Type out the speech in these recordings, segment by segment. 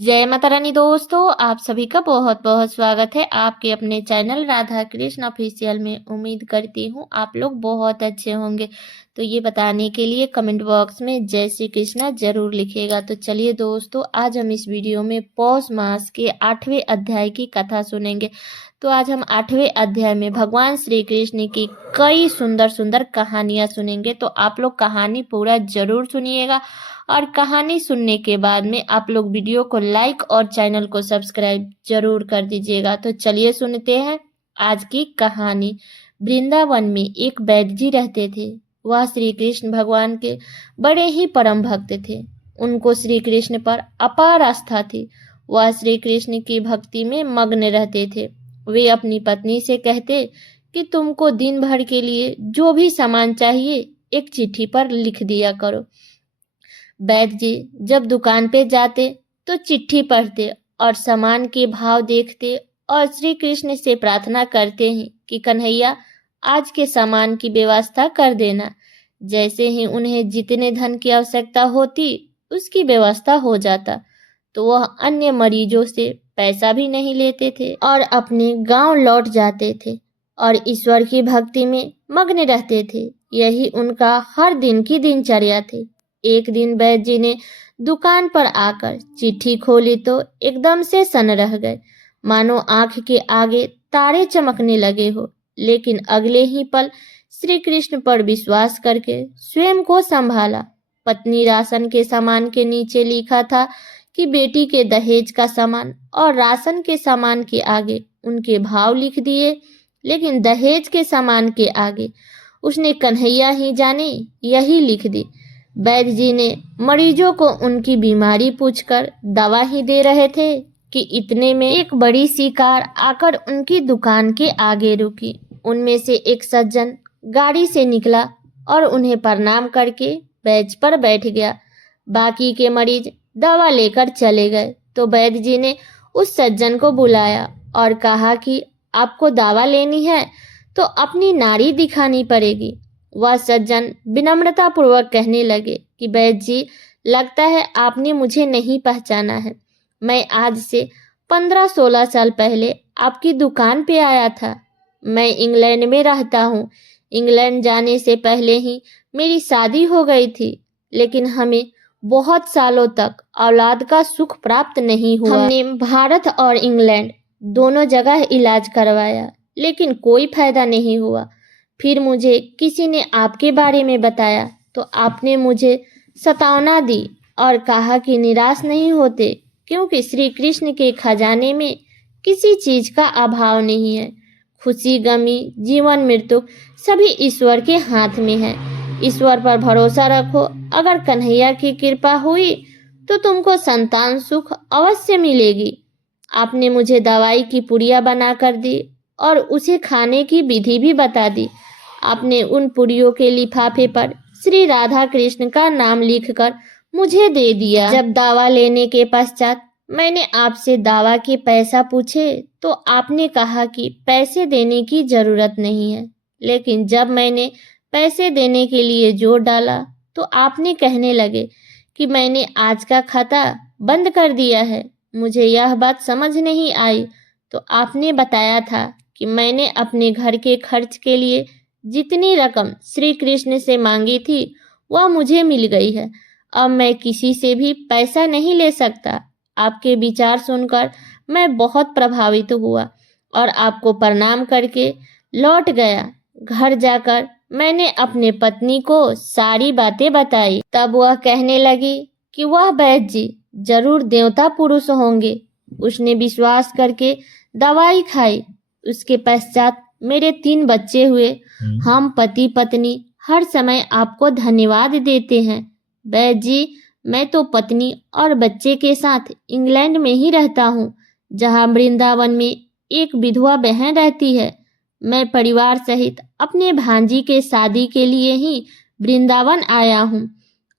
जय माता रानी दोस्तों, आप सभी का बहुत बहुत स्वागत है आपके अपने चैनल राधा कृष्ण ऑफिशियल में। उम्मीद करती हूँ आप लोग बहुत अच्छे होंगे। तो ये बताने के लिए कमेंट बॉक्स में जय श्री कृष्णा जरूर लिखिएगा। तो चलिए दोस्तों, आज हम इस वीडियो में पौष मास के 8वें अध्याय की कथा सुनेंगे। तो आज हम 8वें अध्याय में भगवान श्री कृष्ण की कई सुंदर सुंदर कहानियां सुनेंगे। तो आप लोग कहानी पूरा जरूर सुनिएगा और कहानी सुनने के बाद में आप लोग वीडियो को लाइक और चैनल को सब्सक्राइब जरूर कर दीजिएगा। तो चलिए सुनते हैं आज की कहानी। वृंदावन में एक वैद्य जी रहते थे। वह श्री कृष्ण भगवान के बड़े ही परम भक्त थे। उनको श्री कृष्ण पर अपार आस्था थी। वह श्री कृष्ण की भक्ति में मग्न रहते थे। वे अपनी पत्नी से कहते कि तुमको दिन भर के लिए जो भी सामान चाहिए एक चिट्ठी पर लिख दिया करो। वैद्य जी जब दुकान पे जाते तो चिट्ठी पढ़ते और सामान के भाव देखते और श्री कृष्ण से प्रार्थना करते हैं कि कन्हैया आज के सामान की व्यवस्था कर देना। जैसे ही उन्हें जितने धन की आवश्यकता होती उसकी व्यवस्था हो जाता तो वह अन्य मरीजों से पैसा भी नहीं लेते थे और अपने गांव लौट जाते थे और ईश्वर की भक्ति में मग्न रहते थे। यही उनका हर दिन की दिनचर्या थी। एक दिन वैद्य जी ने दुकान पर आकर चिट्ठी खोली तो एकदम से सन रह गए, मानो आंख के आगे तारे चमकने लगे हो। लेकिन अगले ही पल श्री कृष्ण पर विश्वास करके स्वयं को संभाला। पत्नी राशन के सामान के नीचे लिखा था कि बेटी के दहेज का सामान और राशन के सामान के आगे उनके भाव लिख दिए, लेकिन दहेज के सामान के आगे उसने कन्हैया ही जाने यही लिख दी। वैद्य जी ने मरीजों को उनकी बीमारी पूछकर दवा ही दे रहे थे कि इतने में एक बड़ी सी कार आकर उनकी दुकान के आगे रुकी। उनमें से एक सज्जन गाड़ी से निकला और उन्हें प्रणाम करके बेंच पर बैठ गया। बाकी के मरीज दवा लेकर चले गए तो वैद्य जी ने उस सज्जन को बुलाया और कहा कि आपको दवा लेनी है तो अपनी नाड़ी दिखानी पड़ेगी। वह सज्जन विनम्रता पूर्वक कहने लगे कि वैद्य जी, लगता है आपने मुझे नहीं पहचाना है। मैं आज से 15-16 साल पहले आपकी दुकान पे आया था। मैं इंग्लैंड में रहता हूँ। इंग्लैंड जाने से पहले ही मेरी शादी हो गई थी, लेकिन हमें बहुत सालों तक औलाद का सुख प्राप्त नहीं हुआ। हमने भारत और इंग्लैंड दोनों जगह इलाज करवाया, लेकिन कोई फायदा नहीं हुआ। फिर मुझे किसी ने आपके बारे में बताया तो आपने मुझे सतावना दी और कहा कि निराश नहीं होते, क्योंकि श्री कृष्ण के खजाने में किसी चीज का अभाव नहीं है। खुशी गमी जीवन मृत्यु सभी ईश्वर के हाथ में है। ईश्वर पर भरोसा रखो। अगर कन्हैया की कृपा हुई तो तुमको संतान सुख अवश्य मिलेगी। आपने मुझे दवाई की पुड़िया बना कर दी और उसे खाने की विधि भी बता दी। आपने उन पुड़ियों के लिफाफे पर श्री राधा कृष्ण का नाम लिखकर मुझे दे दिया। जब दवा लेने के पश्चात मैंने आपसे दवा के पैसा पूछे तो आपने कहा कि पैसे देने की जरूरत नहीं है, लेकिन जब मैंने पैसे देने के लिए जोर डाला तो आपने कहने लगे कि मैंने आज का खाता बंद कर दिया है। मुझे यह बात समझ नहीं आई तो आपने बताया था कि मैंने अपने घर के खर्च के लिए जितनी रकम श्री कृष्ण से मांगी थी वह मुझे मिल गई है। अब मैं किसी से भी पैसा नहीं ले सकता। आपके विचार सुनकर मैं बहुत प्रभावित हुआ और आपको प्रणाम करके लौट गया। घर जाकर मैंने अपने पत्नी को सारी बातें बताई। तब वह कहने लगी कि वह वैद्य जी जरूर देवता पुरुष होंगे। उसने विश्वास करके दवाई खाई। उसके पश्चात मेरे 3 बच्चे हुए। हम पति पत्नी हर समय आपको धन्यवाद देते हैं। वैद्य जी, मैं तो पत्नी और बच्चे के साथ इंग्लैंड में ही रहता हूँ, जहाँ वृंदावन में एक विधवा बहन रहती है। मैं परिवार सहित अपने भांजी के शादी के लिए ही वृंदावन आया हूँ।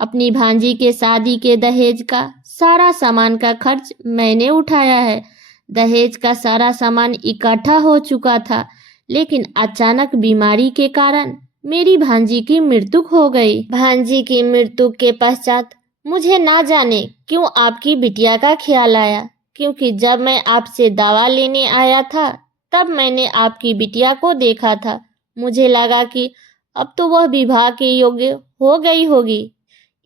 अपनी भांजी के शादी के दहेज का सारा सामान का खर्च मैंने उठाया है। दहेज का सारा सामान इकट्ठा हो चुका था, लेकिन अचानक बीमारी के कारण मेरी भांजी की मृत्यु हो गई। भांजी की मृत्यु के पश्चात मुझे ना जाने क्यों आपकी बिटिया का ख्याल आया, क्योंकि जब मैं आपसे दवा लेने आया था तब मैंने आपकी बिटिया को देखा था। मुझे लगा कि अब तो वह विवाह के योग्य हो गई होगी,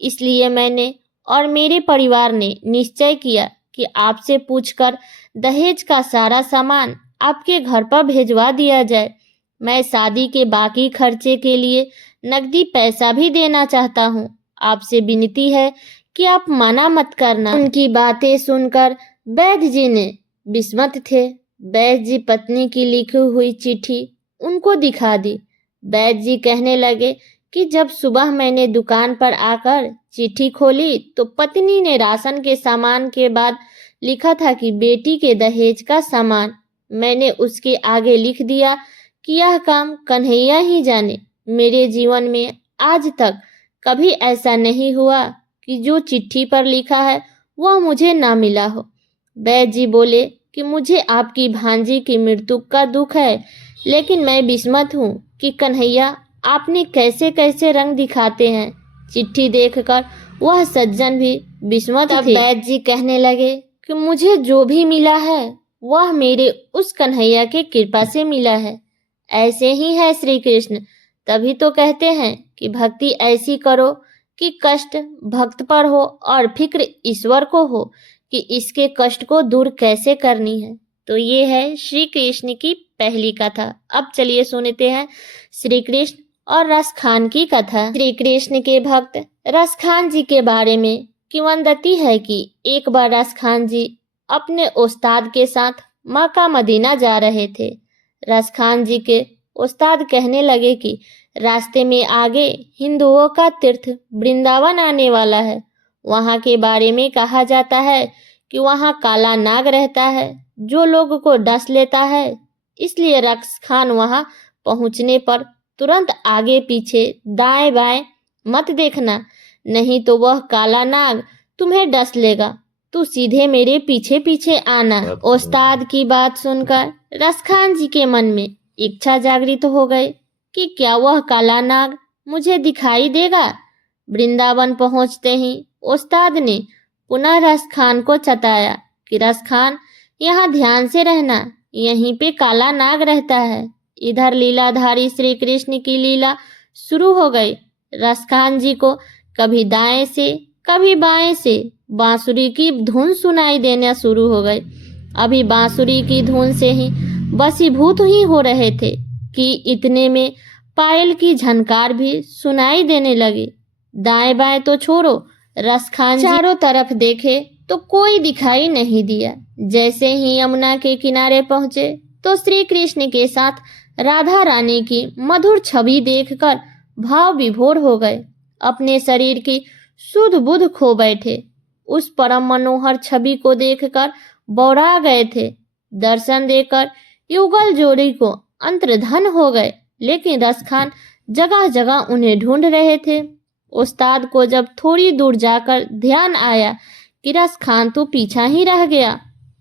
इसलिए मैंने और मेरे परिवार ने निश्चय किया कि आपसे पूछकर दहेज का सारा सामान आपके घर पर भेजवा दिया जाए। मैं शादी के बाकी खर्चे के लिए नकदी पैसा भी देना चाहता हूँ। आपसे विनती है कि आप मना मत करना। उनकी बातें सुनकर वैद्य जी ने विस्मित थे। वैद्य जी पत्नी की लिखी हुई चिट्ठी उनको दिखा दी। वैद्य जी कहने लगे कि जब सुबह मैंने दुकान पर आकर चिट्ठी खोली तो पत्नी ने राशन के सामान के बाद लिखा था कि बेटी के दहेज का सामान। मैंने उसके आगे लिख दिया कि यह काम कन्हैया ही जाने। मेरे जीवन में आज तक कभी ऐसा नहीं हुआ कि जो चिट्ठी पर लिखा है वह मुझे ना मिला हो। वैद्य जी बोले कि मुझे आपकी भांजी की मृत्यु का दुख है, लेकिन मैं विस्मित हूँ कि कन्हैया आपने कैसे कैसे रंग दिखाते हैं। चिट्ठी देखकर वह सज्जन भी विस्मित थे। वैद्य जी कहने लगे कि मुझे जो भी मिला है वह मेरे उस कन्हैया की कृपा से मिला है। ऐसे ही है श्री कृष्ण, तभी तो कहते हैं कि भक्ति ऐसी करो कि कष्ट भक्त पर हो और फिक्र ईश्वर को हो कि इसके कष्ट को दूर कैसे करनी है। तो ये है श्री कृष्ण की पहली कथा। अब चलिए सुनते हैं श्री कृष्ण और रसखान की कथा। श्री कृष्ण के भक्त रसखान जी के बारे में किंवदंती है कि एक बार रसखान जी अपने उस्ताद के साथ मक्का मदीना जा रहे थे। रसखान जी के उस्ताद कहने लगे कि रास्ते में आगे हिंदुओं का तीर्थ वृंदावन आने वाला है। वहाँ के बारे में कहा जाता है कि वहाँ काला नाग रहता है जो लोगों को डस लेता है। इसलिए रसखान वहाँ पहुँचने पर तुरंत आगे पीछे दाएं बाएं मत देखना, नहीं तो वह काला नाग तुम्हें डस लेगा। तू सीधे मेरे पीछे पीछे आना। उस्ताद की बात सुनकर रसखान जी के मन में इच्छा जागृत हो गई कि क्या वह काला नाग मुझे दिखाई देगा। वृंदावन पहुंचते ही उस्ताद ने पुनः रसखान को चताया कि रसखान यहाँ ध्यान से रहना, यहीं पे काला नाग रहता है। इधर लीलाधारी श्री कृष्ण की लीला शुरू हो गई। रसखान जी को कभी दाएं से कभी बाएं से बांसुरी की धुन सुनाई देना शुरू हो गई। अभी बांसुरी की धुन से ही वशीभूत ही हो रहे थे कि इतने में पायल की झनकार भी सुनाई देने लगी। दाएं बाएं तो छोड़ो, रसखान चारों तरफ देखे तो कोई दिखाई नहीं दिया। जैसे ही यमुना के किनारे पहुंचे तो श्री कृष्ण के साथ राधा रानी की मधुर छवि देखकर भाव विभोर हो गए। अपने शरीर की सुध बुध खो बैठे। उस परम मनोहर छवि को देखकर बौरा गए थे। दर्शन देकर युगल जोड़ी को अंतर्धन हो गए, लेकिन रसखान जगह जगह उन्हें ढूंढ रहे थे। उस्ताद को जब थोड़ी दूर जाकर ध्यान आया कि रसखान तो पीछा ही रह गया।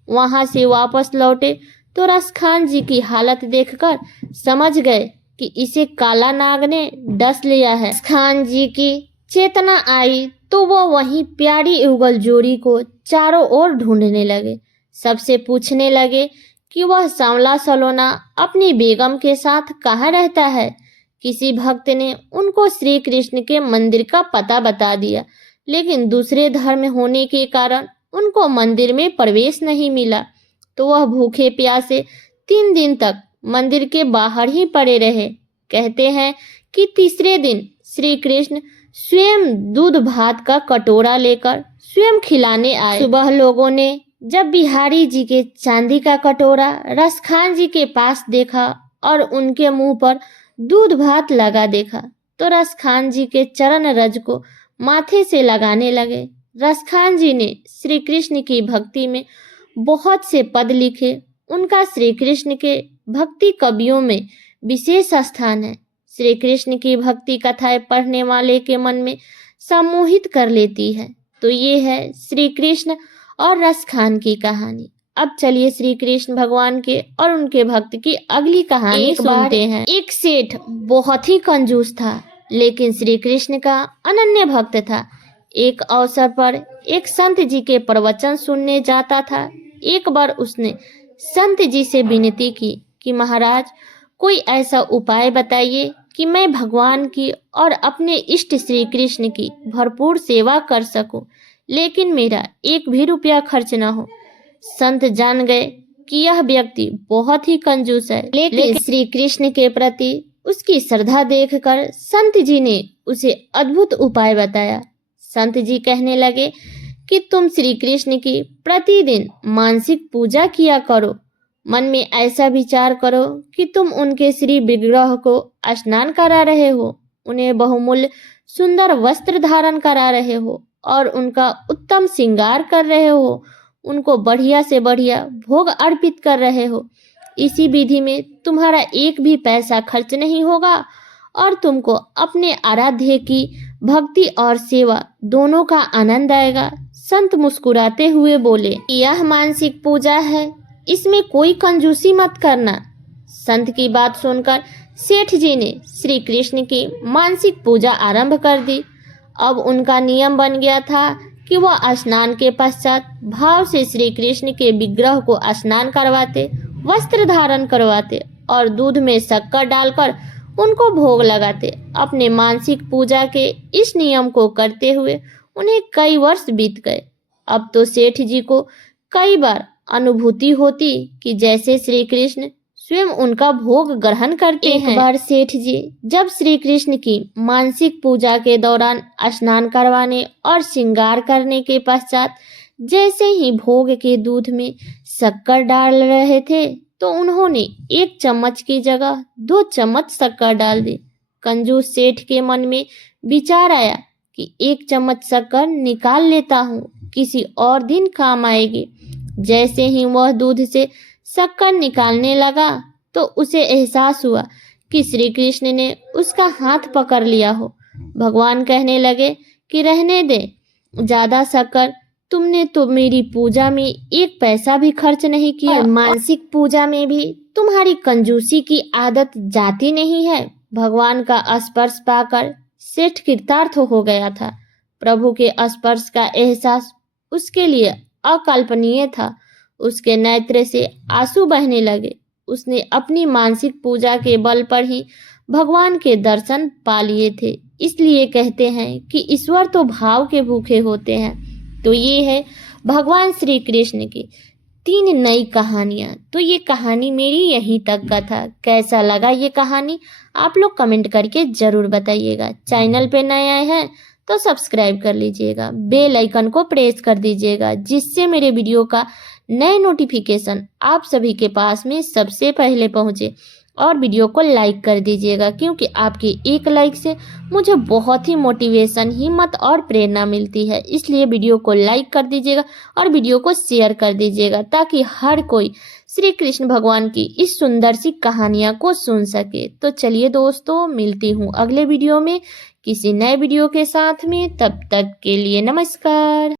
वहां से वापस लौटे तो रसखान जी की हालत देखकर समझ गए कि इसे काला नाग ने डस लिया है। रसखान जी की चेतना आई तो वो वहीं प्यारी युगल जोड़ी को चारों ओर ढूंढने लगे। सबसे पूछने लगे कि वह सांवला सलोना अपनी बेगम के साथ कहाँ रहता है। किसी भक्त ने उनको श्री कृष्ण के मंदिर का पता बता दिया, लेकिन दूसरे धर्म होने के कारण उनको मंदिर में प्रवेश नहीं मिला, तो वह भूखे प्यासे 3 दिन तक मंदिर के बाहर ही पड़े रहे। कहते हैं कि तीसरे दिन श्री कृष्ण स्वयं दूध भात का कटोरा लेकर स्वयं खिलाने आए। सुबह लोगों ने जब बिहारी जी के चांदी का कटोरा रसखान जी के पास देखा और उनके मुंह पर दूध भात लगा देखा तो रसखान जी के चरण रज को माथे से लगाने लगे। रसखान जी ने श्री कृष्ण की भक्ति में बहुत से पद लिखे। उनका श्री कृष्ण के भक्ति कवियों में विशेष स्थान है। श्री कृष्ण की भक्ति कथाएं पढ़ने वाले के मन में सम्मोहित कर लेती है। तो ये है श्री कृष्ण और रसखान की कहानी। अब चलिए श्री कृष्ण भगवान के और उनके भक्त की अगली कहानी सुनते हैं। एक सेठ बहुत ही कंजूस था, लेकिन श्री कृष्ण का अनन्य भक्त था। एक अवसर पर एक संत जी के प्रवचन सुनने जाता था। एक बार उसने संत जी से विनती की कि महाराज, कोई ऐसा उपाय बताइए कि मैं भगवान की और अपने इष्ट श्री कृष्ण की भरपूर सेवा कर सकूं, लेकिन मेरा एक भी रुपया खर्च न हो। संत जान गए कि यह व्यक्ति बहुत ही कंजूस है, लेकिन श्री कृष्ण के प्रति उसकी श्रद्धा देखकर संत जी ने उसे अद्भुत उपाय बताया। संत जी कहने लगे कि तुम श्री कृष्ण की प्रतिदिन मानसिक पूजा किया करो। मन में ऐसा विचार करो कि तुम उनके श्री विग्रह को स्नान करा रहे हो, उन्हें बहुमूल्य सुंदर वस्त्र धारण करा रहे हो और उनका उत्तम श्रृंगार कर रहे हो, उनको बढ़िया से बढ़िया भोग अर्पित कर रहे हो। इसी विधि में तुम्हारा एक भी पैसा खर्च नहीं होगा और तुमको अपने आराध्य की भक्ति और सेवा दोनों का आनंद आएगा। संत मुस्कुराते हुए बोले, यह मानसिक पूजा है, इसमें कोई कंजूसी मत करना। संत की बात सुनकर सेठ जी ने श्री कृष्ण की मानसिक पूजा आरंभ कर दी। अब उनका नियम बन गया था कि वह स्नान के पश्चात भाव से श्री कृष्ण के विग्रह को स्नान करवाते, वस्त्र धारण करवाते और दूध में शक्कर डालकर उनको भोग लगाते। अपने मानसिक पूजा के इस नियम को करते हुए उन्हें कई वर्ष बीत गए। अब तो सेठ जी को कई बार अनुभूति होती कि जैसे श्री कृष्ण स्वयं उनका भोग ग्रहण करते हैं। एक बार सेठ जी जब श्री कृष्ण की मानसिक पूजा के दौरान स्नान करवाने और श्रृंगार करने के पश्चात जैसे ही भोग के दूध में शक्कर डाल रहे थे तो उन्होंने 1 चम्मच की जगह 2 चम्मच शक्कर डाल दी। कंजूस सेठ के मन में विचार आया कि 1 चम्मच शक्कर निकाल लेता हूँ, किसी और दिन काम आएगी। जैसे ही वह दूध से शक्कर निकालने लगा तो उसे एहसास हुआ कि श्री कृष्ण ने उसका हाथ पकड़ लिया हो। भगवान कहने लगे कि रहने दे, ज्यादा शक्कर तुमने तो मेरी पूजा में 1 पैसा भी खर्च नहीं किया। मानसिक पूजा में भी तुम्हारी कंजूसी की आदत जाती नहीं है। भगवान का स्पर्श पाकर सेठ कृतार्थ हो गया था। प्रभु के स्पर्श का एहसास उसके लिए अकल्पनीय था। उसके नेत्र से आंसू बहने लगे। उसने अपनी मानसिक पूजा के बल पर ही भगवान के दर्शन पा लिए थे। इसलिए कहते हैं कि ईश्वर तो भाव के भूखे होते हैं। तो ये है भगवान श्री कृष्ण की 3 नई कहानियाँ। तो ये कहानी मेरी यहीं तक का था। कैसा लगा ये कहानी आप लोग कमेंट करके ज़रूर बताइएगा। चैनल पे नए आए हैं तो सब्सक्राइब कर लीजिएगा, बेल आइकन को प्रेस कर दीजिएगा, जिससे मेरे वीडियो का नए नोटिफिकेशन आप सभी के पास में सबसे पहले पहुँचे। और वीडियो को लाइक कर दीजिएगा, क्योंकि आपकी एक लाइक से मुझे बहुत ही मोटिवेशन, हिम्मत और प्रेरणा मिलती है। इसलिए वीडियो को लाइक कर दीजिएगा और वीडियो को शेयर कर दीजिएगा, ताकि हर कोई श्री कृष्ण भगवान की इस सुंदर सी कहानियाँ को सुन सके। तो चलिए दोस्तों, मिलती हूँ अगले वीडियो में किसी नए वीडियो के साथ में। तब तक के लिए नमस्कार।